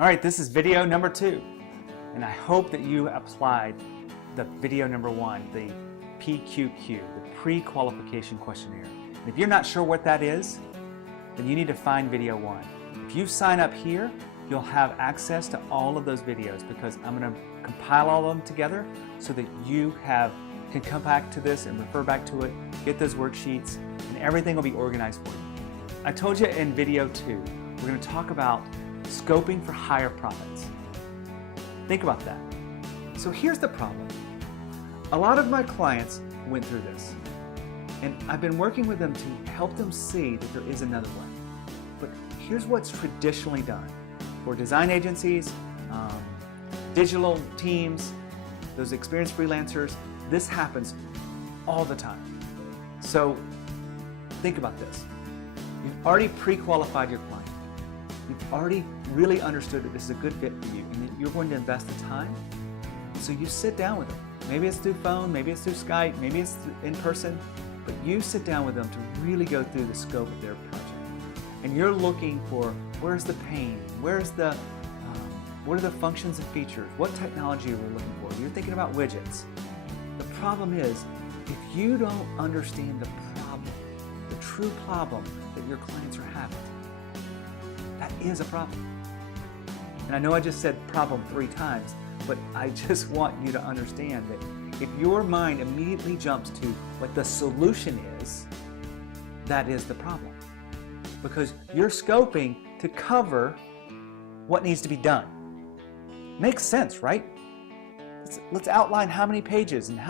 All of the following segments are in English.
All right, this is video number 2, and I hope that you applied the video number 1, the PQQ, the pre-qualification questionnaire. And if you're not sure what that is, then you need to find video 1. If you sign up here, you'll have access to all of those videos because I'm going to compile all of them together so that you can come back to this and refer back to it, get those worksheets, and everything will be organized for you. I told you in video 2, we're going to talk about scoping for higher profits. Think about that. So here's the problem. A lot of my clients went through this, and I've been working with them to help them see that there is another way. But here's what's traditionally done. For design agencies, digital teams, those experienced freelancers, this happens all the time. So think about this. You've already pre-qualified your client. You've already really understood that this is a good fit for you and that you're going to invest the time. So you sit down with them. Maybe it's through phone, maybe it's through Skype, maybe it's in person, but you sit down with them to really go through the scope of their project. And you're looking for where's the pain, what are the functions and features, what technology are we looking for? You're thinking about widgets. The problem is, if you don't understand the problem, the true problem that your clients are having, that is a problem. And I know I just said problem 3 times, but I just want you to understand that if your mind immediately jumps to what the solution is, that is the problem. Because you're scoping to cover what needs to be done. Makes sense, right? Let's outline how many pages and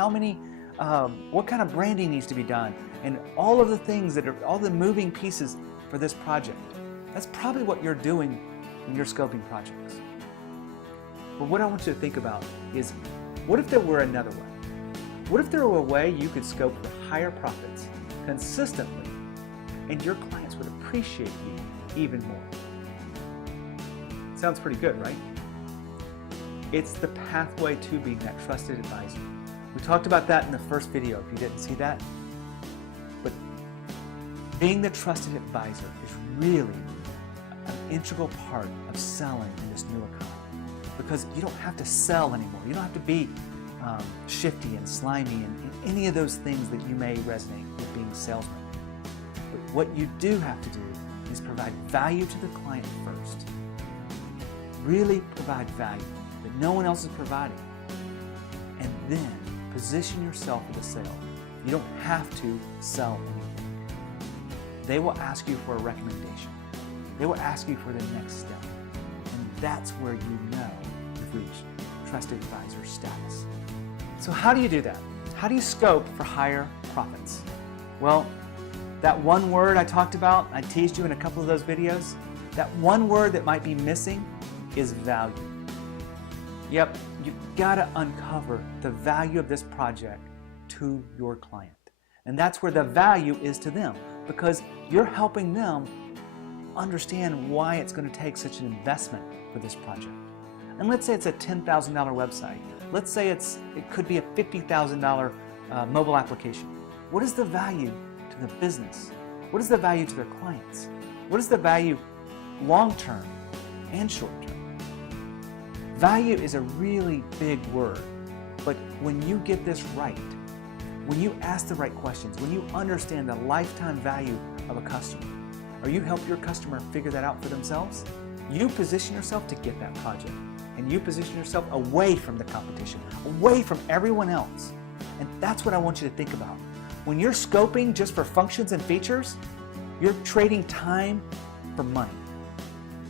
what kind of branding needs to be done and all of the things all the moving pieces for this project. That's probably what you're doing in your scoping projects. But what I want you to think about is, what if there were another way? What if there were a way you could scope for higher profits consistently and your clients would appreciate you even more? Sounds pretty good, right? It's the pathway to being that trusted advisor. We talked about that in the first video if you didn't see that. But being the trusted advisor is really an integral part of selling in this new economy. Because you don't have to sell anymore. You don't have to be shifty and slimy and any of those things that you may resonate with being a salesman. But what you do have to do is provide value to the client first. Really provide value that no one else is providing. And then position yourself for the sale. You don't have to sell anything. They will ask you for a recommendation. They will ask you for the next step. And that's where you know you've reached trusted advisor status. So how do you do that? How do you scope for higher profits? Well, that one word I talked about, I teased you in a couple of those videos, that one word that might be missing is value. Yep, you've got to uncover the value of this project to your client. And that's where the value is to them, because you're helping them understand why it's going to take such an investment for this project. And let's say it's a $10,000 website. Let's say it could be a $50,000 mobile application. What is the value to the business? What is the value to their clients? What is the value long-term and short-term? Value is a really big word, but when you get this right, when you ask the right questions, when you understand the lifetime value of a customer, or you help your customer figure that out for themselves, you position yourself to get that project. And you position yourself away from the competition, away from everyone else. And that's what I want you to think about. When you're scoping just for functions and features, you're trading time for money.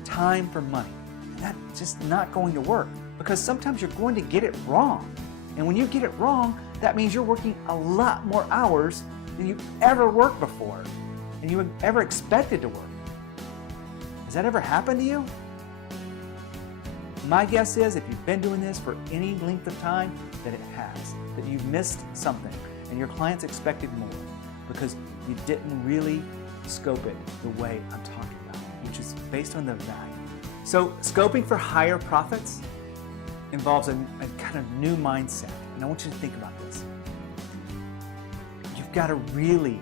Time for money. And that's just not going to work, because sometimes you're going to get it wrong. And when you get it wrong, that means you're working a lot more hours than you've ever worked before and you ever expected to work. Has that ever happened to you? My guess is, if you've been doing this for any length of time, that it has. That you've missed something and your clients expected more because you didn't really scope it the way I'm talking about, which is based on the value. So scoping for higher profits involves a kind of new mindset. And I want you to think about this. You've got to really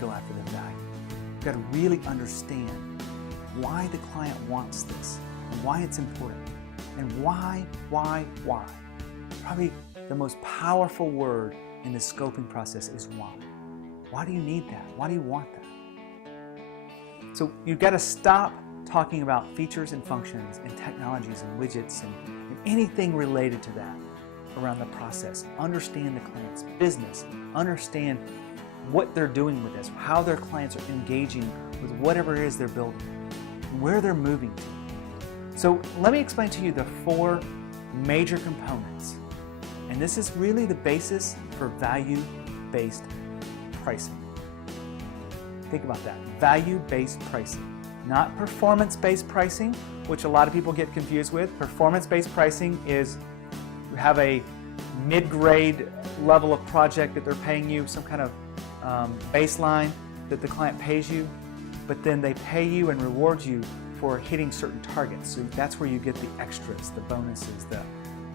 go after the value. You've got to really understand why the client wants this. and why it's important. And why. Probably the most powerful word in the scoping process is why. Why do you need that? Why do you want that? So you've got to stop talking about features and functions and technologies and widgets and anything related to that around the process. Understand the client's business. Understand what they're doing with this, how their clients are engaging with whatever it is they're building, where they're moving to. So let me explain to you the 4 major components. And this is really the basis for value-based pricing. Think about that. Value-based pricing. Not performance-based pricing, which a lot of people get confused with. Performance-based pricing is you have a mid-grade level of project that they're paying you, some kind of baseline that the client pays you, but then they pay you and reward you for hitting certain targets. So that's where you get the extras, the bonuses, the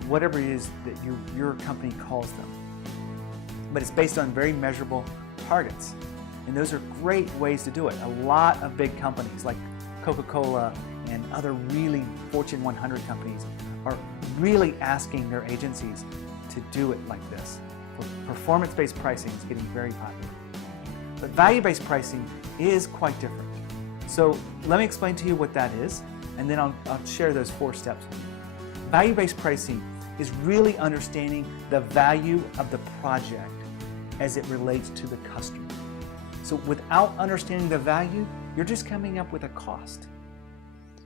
whatever it is that your company calls them. But it's based on very measurable targets. And those are great ways to do it. A lot of big companies like Coca-Cola and other really Fortune 100 companies are really asking their agencies to do it like this. Performance-based pricing is getting very popular. But value-based pricing is quite different. So let me explain to you what that is, and then I'll share those 4 steps with you. Value-based pricing is really understanding the value of the project as it relates to the customer. So without understanding the value, you're just coming up with a cost.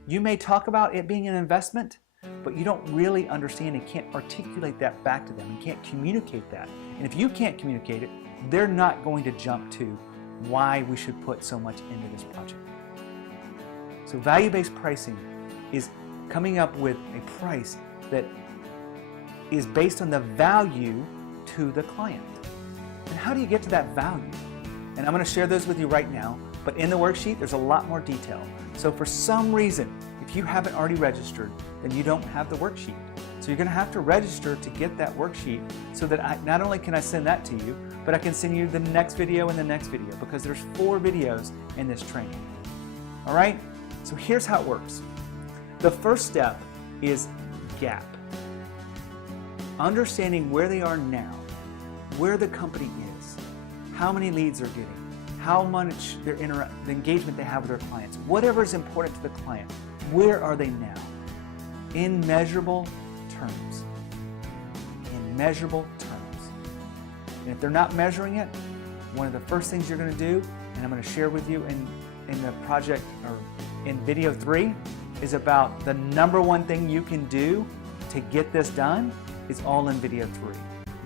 You may talk about it being an investment, but you don't really understand and can't articulate that back to them and can't communicate that. And if you can't communicate it, they're not going to jump to why we should put so much into this project. So value-based pricing is coming up with a price that is based on the value to the client. And how do you get to that value? And I'm going to share those with you right now, but in the worksheet there's a lot more detail. So for some reason, if you haven't already registered, then you don't have the worksheet. So you're going to have to register to get that worksheet so that not only can I send that to you, but I can send you the next video and the next video, because there's 4 videos in this training. All right? So here's how it works. The first step is gap. Understanding where they are now, where the company is, how many leads they're getting, how much the engagement they have with their clients, whatever is important to the client, where are they now? In measurable terms. In measurable terms. And if they're not measuring it, one of the first things you're going to do, and I'm going to share with you in the project or in video 3, is about the number 1 thing you can do to get this done is all in video 3.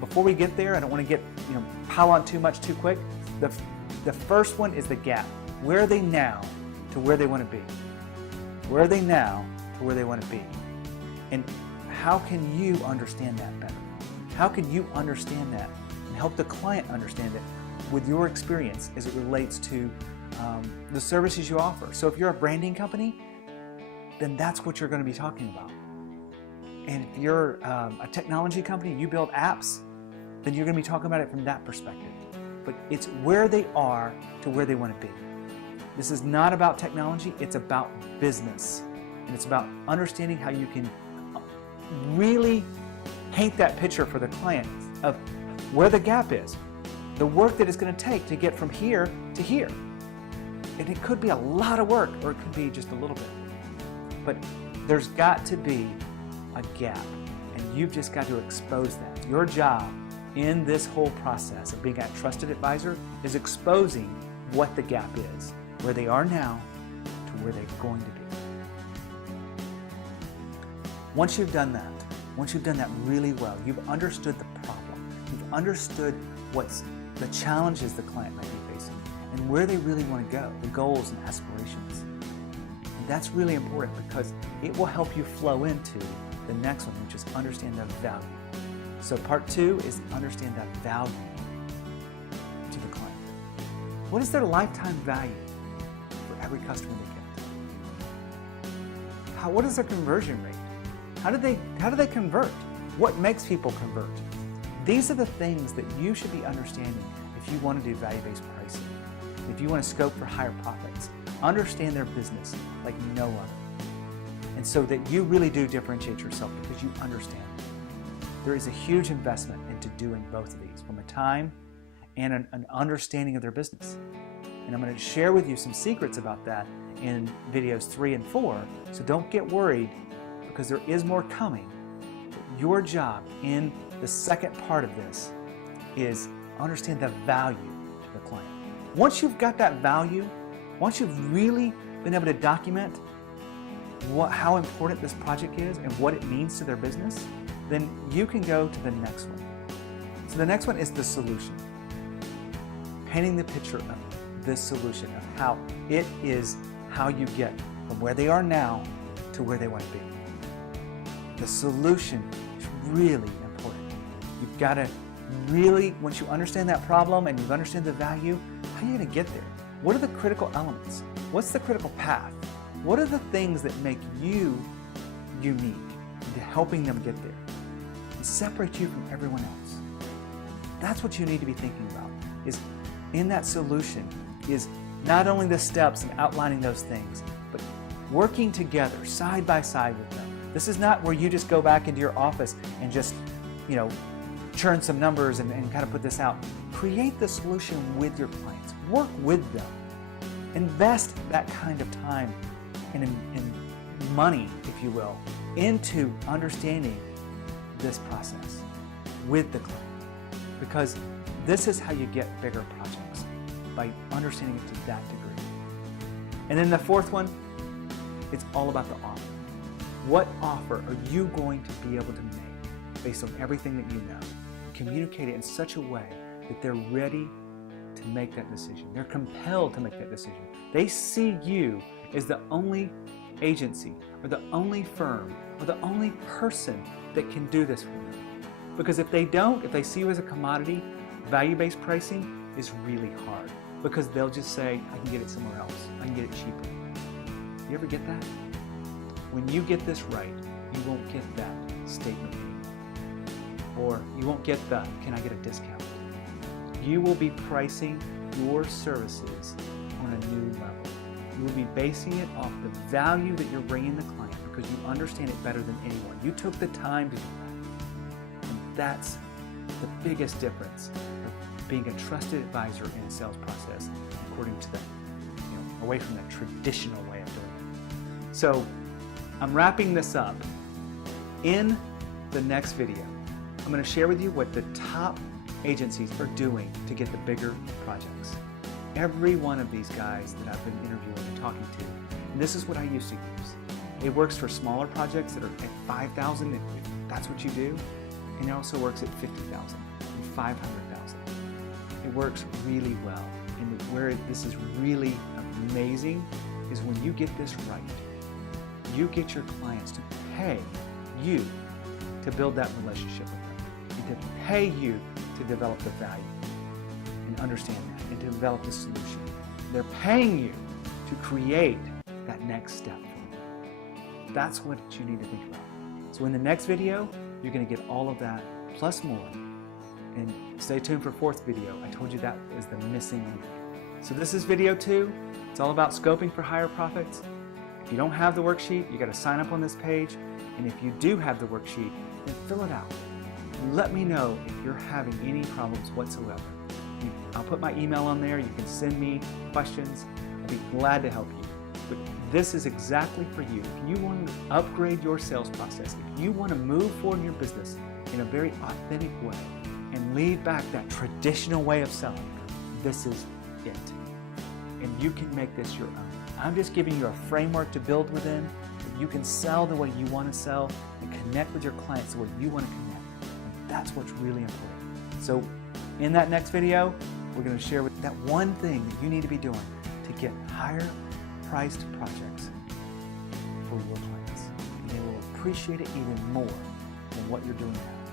Before we get there, I don't want to pile on too much too quick. The first one is the gap. Where are they now to where they want to be? Where are they now to where they want to be? And how can you understand that better? How can you understand that and help the client understand it with your experience as it relates to the services you offer? So if you're a branding company, then that's what you're going to be talking about. And if you're a technology company, you build apps, then you're going to be talking about it from that perspective. But it's where they are to where they want to be. This is not about technology, it's about business. And it's about understanding how you can really paint that picture for the client of where the gap is, the work that it's going to take to get from here to here. And it could be a lot of work, or it could be just a little bit. But there's got to be a gap, and you've just got to expose that. Your job in this whole process of being a trusted advisor is exposing what the gap is, where they are now to where they're going to be. Once you've done that really well, you've understood the problem, you've understood what's the challenges the client might be facing, and where they really want to go, the goals and aspirations. And that's really important because it will help you flow into the next one, which is understand the value. So part 2 is understand that value to the client. What is their lifetime value for every customer they get? What is their conversion rate? How do they convert? What makes people convert? These are the things that you should be understanding if you want to do value-based pricing. If you want to scope for higher profits, understand their business like no other. And and so that you really do differentiate yourself because you understand. There is a huge investment into doing both of these, from a time and an understanding of their business. And I'm going to share with you some secrets about that in videos 3 and 4, so don't get worried because there is more coming. Your job in the second part of this is understand the value to the client. Once you've got that value, once you've really been able to document how important this project is and what it means to their business, then you can go to the next one. So the next one is the solution. Painting the picture of this solution, of how it is how you get from where they are now to where they want to be. The solution is really important. You've got to really, once you understand that problem and you understand the value, how are you going to get there? What are the critical elements? What's the critical path? What are the things that make you unique to helping them get there and separate you from everyone else? That's what you need to be thinking about, is in that solution is not only the steps and outlining those things, but working together side by side with them. This is not where you just go back into your office and just, churn some numbers and kind of put this out. Create the solution with your clients. Work with them. Invest that kind of time and money, if you will, into understanding this process with the client. Because this is how you get bigger projects, by understanding it to that degree. And then the fourth one, it's all about the offer. What offer are you going to be able to make based on everything that you know? Communicate it in such a way that they're ready to make that decision. They're compelled to make that decision. They see you as the only agency or the only firm or the only person that can do this for them. Because if they don't, if they see you as a commodity, value-based pricing is really hard, because they'll just say, I can get it somewhere else. I can get it cheaper. You ever get that? When you get this right, you won't get that statement anymore. Or you won't get the, can I get a discount? You will be pricing your services on a new level. You will be basing it off the value that you're bringing the client, because you understand it better than anyone. You took the time to do that. And that's the biggest difference of being a trusted advisor in a sales process, according to the, away from that traditional way of doing it. So I'm wrapping this up. In the next video, I'm going to share with you what the top agencies are doing to get the bigger projects. Every one of these guys that I've been interviewing and talking to, and this is what I used to use. It works for smaller projects that are at 5,000, if that's what you do, and it also works at 50,000 and 500,000. It works really well. And where this is really amazing is when you get this right, you get your clients to pay you to build that relationship with them, and to pay you to develop the value and understand that, and to develop the solution. They're paying you to create that next step. That's what you need to think about. So in the next video, you're going to get all of that plus more. And stay tuned for fourth video. I told you that is the missing link. So this is video 2. It's all about scoping for higher profits. If you don't have the worksheet, you got to sign up on this page. And if you do have the worksheet, then fill it out. Let me know if you're having any problems whatsoever. I'll put my email on there. You can send me questions. I'll be glad to help you. But this is exactly for you. If you want to upgrade your sales process, if you want to move forward in your business in a very authentic way and leave back that traditional way of selling, this is it. And you can make this your own. I'm just giving you a framework to build within. You can sell the way you want to sell and connect with your clients the way you want to connect. And that's what's really important. So in that next video, we're going to share with that one thing that you need to be doing to get higher priced projects for your clients. And they will appreciate it even more than what you're doing now.